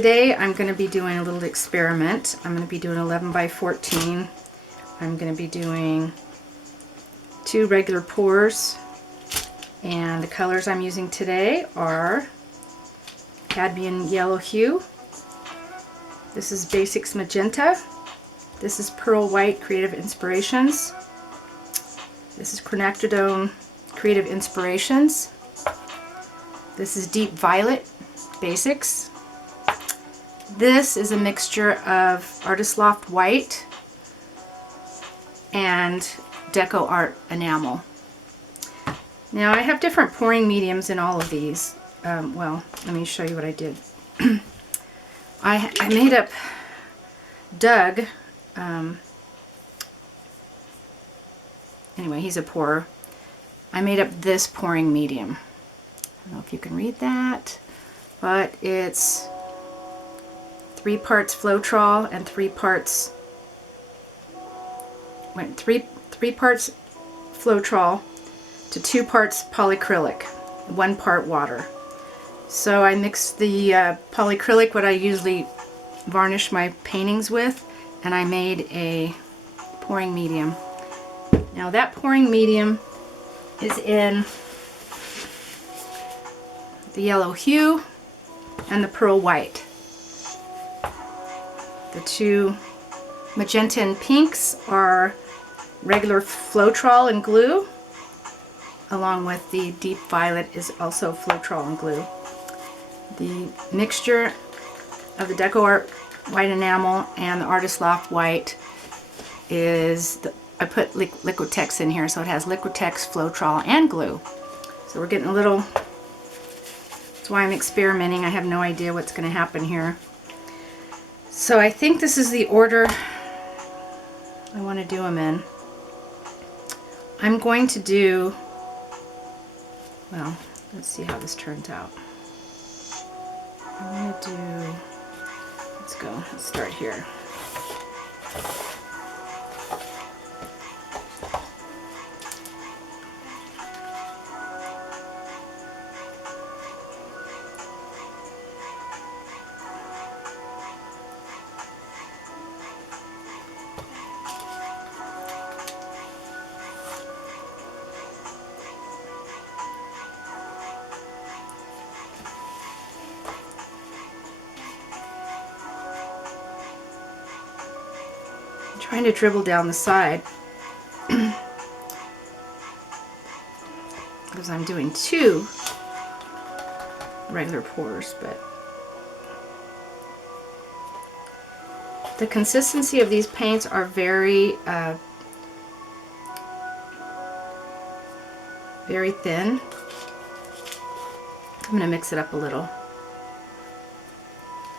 today I'm going to be doing a little experiment. I'm going to be doing 11 by 14. I'm going to be doing 2 regular pours, and the colors I'm using today are Cadmium Yellow Hue. This is Basics Magenta. This is Pearl White Creative Inspirations. This is Quinacridone Creative Inspirations. This is Deep Violet Basics. This is a mixture of Artist Loft White and Deco Art Enamel. Now I have different pouring mediums in all of these. Well, let me show you what I did. I made up Doug. Anyway, he's a pourer. I made up this pouring medium. I don't know if you can read that, but it's 3 parts Floetrol and 3 parts Floetrol to 2 parts polycrylic, 1 part water. So I mixed the polycrylic, what I usually varnish my paintings with, and I made a pouring medium. Now that pouring medium is in the yellow hue and the pearl white. The 2 magenta and pinks are regular Floetrol and glue, along with the deep violet is also Floetrol and glue. The mixture of the Deco Art White Enamel and the Artist Loft White is, I put Liquitex in here, so it has Liquitex, Floetrol, and glue. So we're getting a little, that's why I'm experimenting. I have no idea what's going to happen here. So I think this is the order I want to do them in. I'm going to do, well, let's see how this turns out. I'm going to do, let's go, let's start here. Trying to dribble down the side because I'm doing 2 regular pours, but the consistency of these paints are very very thin. I'm going to mix it up a little.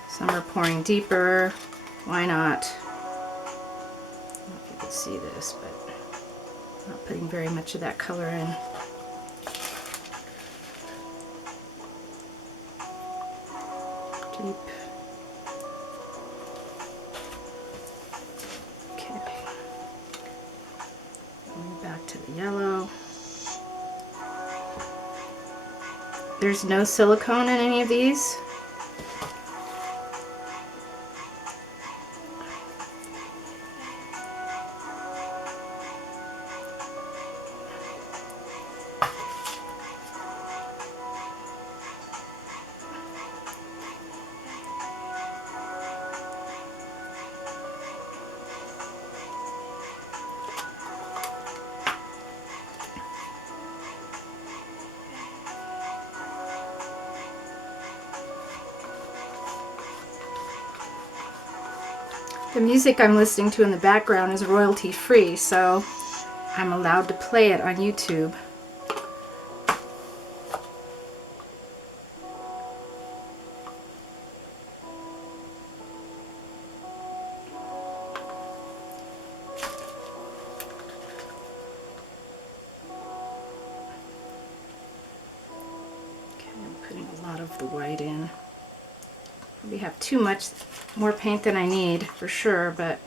Some are pouring deeper. Why not? See this, but I'm not putting very much of that color in. Deep. Okay. Going back to the yellow. There's no silicone in any of these. The music I'm listening to in the background is royalty free, so I'm allowed to play it on YouTube. Okay, I'm putting a lot of the white in. We have too much more paint than I need for sure, but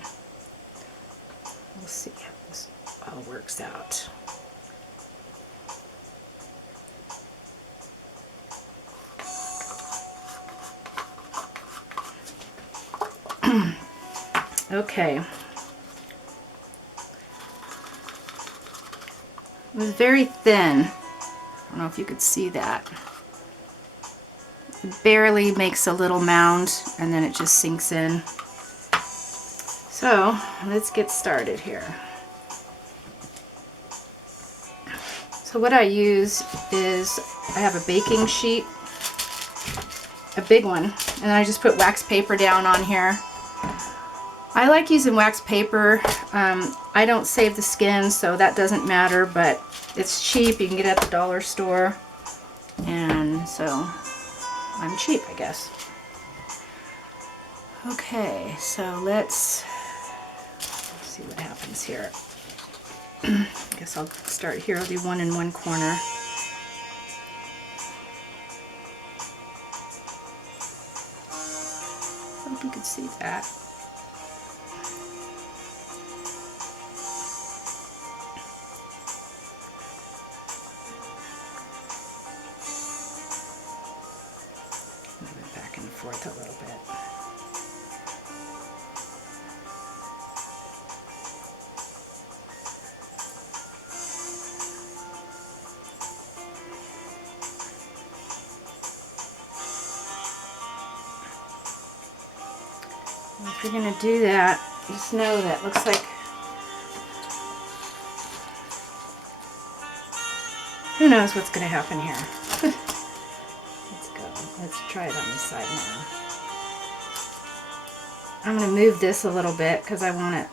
we'll see how this all works out. Okay. It was very thin. I don't know if you could see that. It barely makes a little mound and then it just sinks in. So let's get started here. So what I use is I have a baking sheet, a big one, and I just put wax paper down on here. I like using wax paper. I don't save the skin, so that doesn't matter, but it's cheap. You can get it at the dollar store, and so I'm cheap, I guess. Okay, so let's see what happens here. I guess I'll start here. I'll do one in one corner. Hope you could see that. Move it back and forth a little bit. If you're going to do that, just know that looks like, who knows what's going to happen here. Let's go. Let's try it on this side now. I'm going to move this a little bit because I want to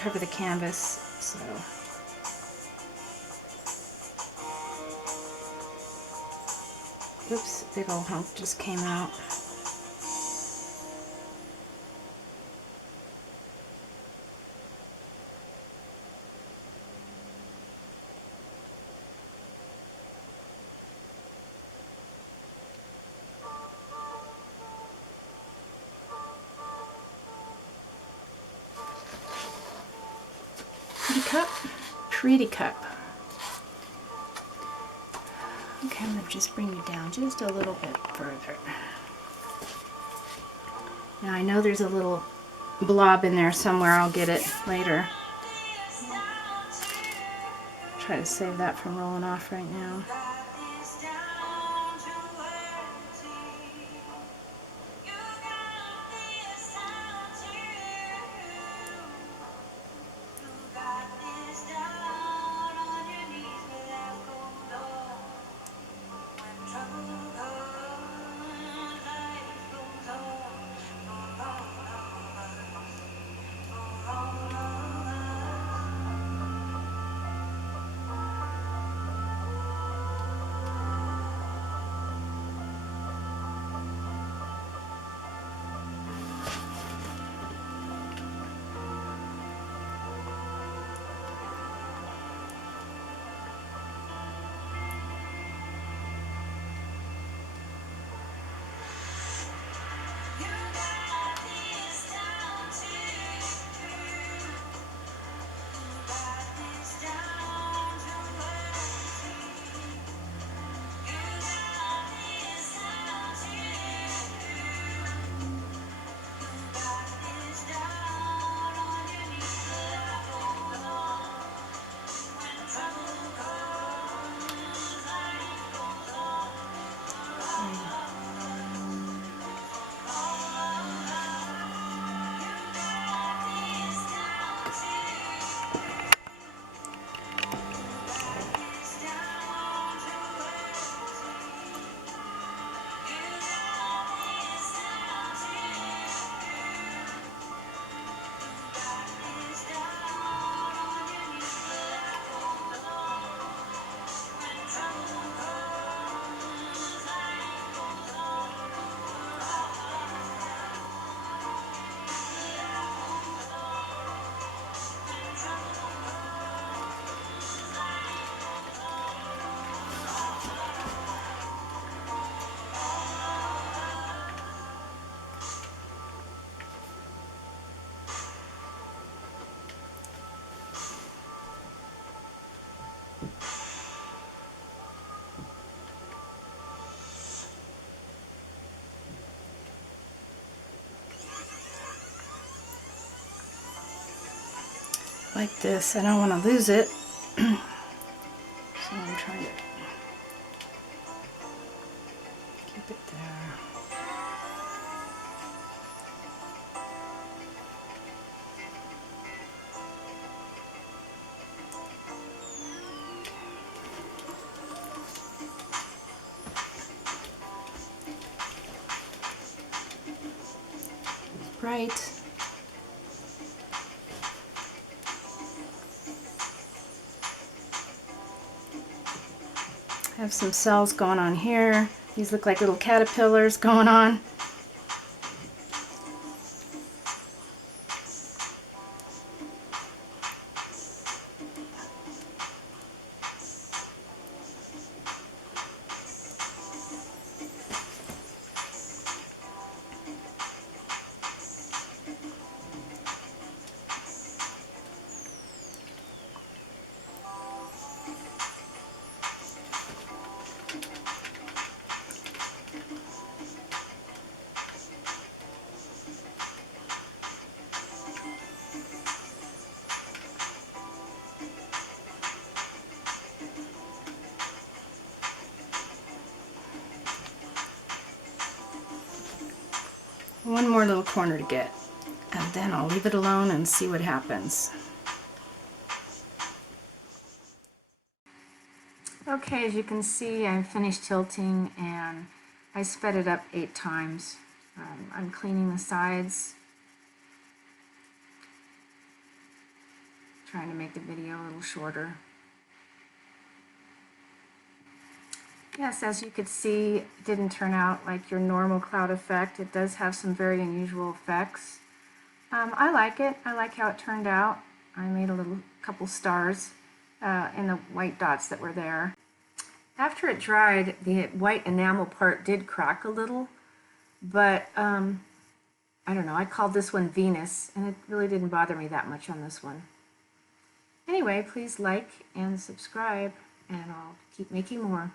cover the canvas. So oops, big old hunk just came out. Pretty cup, pretty cup. Okay, I'm going to just bring you down just a little bit further. Now I know there's a little blob in there somewhere. I'll get it later. Try to save that from rolling off right now. like this. I don't want to lose it. So I'm trying to keep it there. It's bright. I have some cells going on here. These look like little caterpillars going on. One more little corner to get, and then I'll leave it alone and see what happens. Okay, as you can see, I finished tilting and I sped it up 8 times. I'm cleaning the sides, trying to make the video a little shorter. Yes, as you could see, it didn't turn out like your normal cloud effect. It does have some very unusual effects. I like it. I like how it turned out. I made a couple stars in the white dots that were there. After it dried, the white enamel part did crack a little, but I don't know, I called this one Venus, and it really didn't bother me that much on this one. Anyway, please like and subscribe, and I'll keep making more.